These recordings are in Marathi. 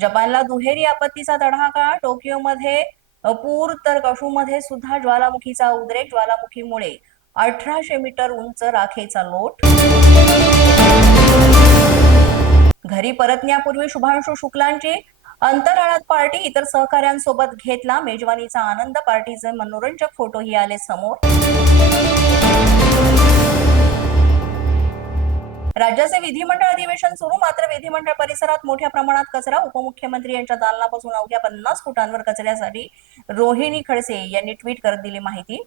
जपानला दुहेरी आपत्तीचा तडाखा टोकियोमध्ये अ, पूर तर कशूमध्ये सुद्धा ज्वालामुखीचा उद्रेक ज्वालामुखीमुळे अठराशे मीटर उंच राखेचा लोट. घरी परतण्यापूर्वी शुभांशु शुक्लांची अंतराळात पार्टी इतर सहकाऱ्यांसोबत घेतला. मेजवानीचा आनंद पार्टीचे मनोरंजक फोटोही आले समोर. राज्याचे विधिमंडळ अधिवेशन सुरू मात्र विधिमंडळ परिसरात मोठ्या प्रमाणात कचरा उपमुख्यमंत्री यांच्या दालनापासून अवघ्या पन्नास फुटांवर कचऱ्यासाठी रोहिणी खडसे यांनी ट्विट करत दिली माहिती.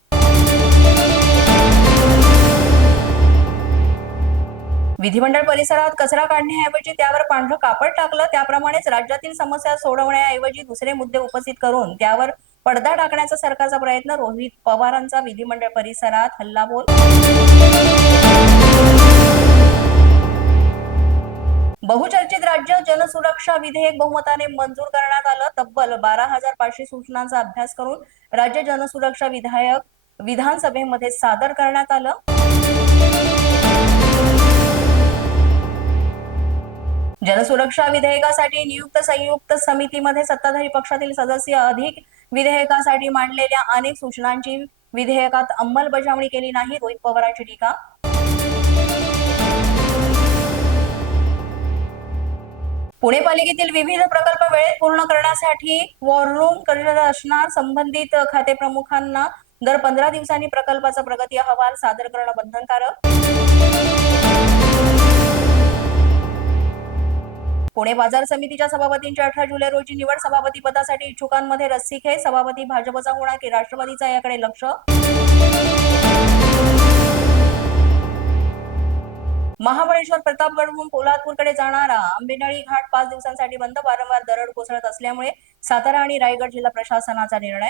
विधिमंडळ परिसरात कचरा काढण्याऐवजी त्यावर पांढरं कापड टाकलं त्याप्रमाणेच राज्यातील समस्या सोडवण्याऐवजी दुसरे मुद्दे उपस्थित करून त्यावर पडदा टाकण्याचा सरकारचा प्रयत्न रोहित पवारांचा विधिमंडळ परिसरात हल्लाबोल बहुचर्चित राज्य जनसुरक्षा विधेयक बहुमताने मंजूर करण्यात आलं. तब्बल बारा हजार पाचशे सूचनांचा अभ्यास करून राज्य जनसुरक्षा विधायक विधानसभेमध्ये सादर करण्यात आलं. जनसुरक्षा विधेयकासाठी नियुक्त संयुक्त समितीमध्ये सत्ताधारी पक्षातील सदस्य अधिक विधेयकासाठी मांडलेल्या अनेक सूचनांची विधेयकात अंमलबजावणी केली नाही. रोहित पवारांची टीका पुणे पालिकेतील विविध प्रकल्प वेळेत पूर्ण करण्यासाठी वॉर रूम असणार. संबंधित खाते प्रमुखांना दर पंधरा दिवसांनी प्रकल्पाचा प्रगती अहवाल सादर करणं बंधनकारक. पुणे बाजार समितीच्या सभापतींची अठरा जुलै रोजी निवड सभापती पदासाठी इच्छुकांमध्ये रस्सीखे सभापती भाजपचा होणार की राष्ट्रवादीचा याकडे लक्ष? महाबळेश्वर प्रतापगडहून पोलादपूरकडे जाणारा आंबेनळी घाट पाच दिवसांसाठी बंद वारंवार दरड कोसळत असल्यामुळे सातारा आणि रायगड जिल्हा प्रशासनाचा निर्णय.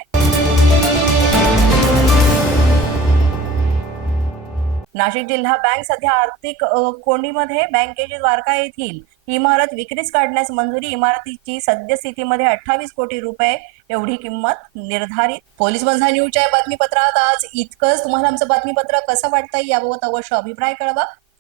नाशिक जिल्हा बँक सध्या आर्थिक कोंडीमध्ये. बँकेची द्वारका येथील इमारत विक्रीस काढण्यास मंजुरी इमारतीची सद्यस्थितीमध्ये अठ्ठावीस कोटी रुपये एवढी किंमत निर्धारित. पोलीस बंधा न्यूजच्या बातमीपत्रात आज इतकंच. तुम्हाला आमचं बातमीपत्र कसं वाटतंय याबाबत अवश्य अभिप्राय कळवा.